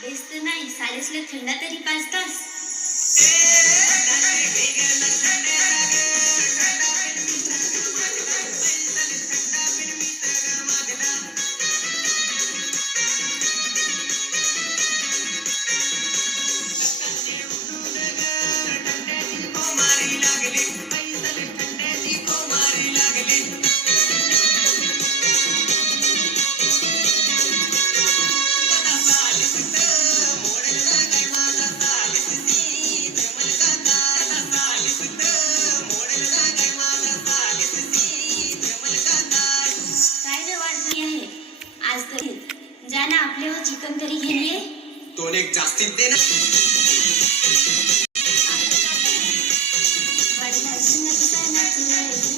बेस्त नाही सालेसले थंडा तरी पाच तास Thank you. आज तरी. जा ना आपले चिकन तरी घेऊन तो दोन एक जास्तीत दे ना. वडिलांची नजर नजर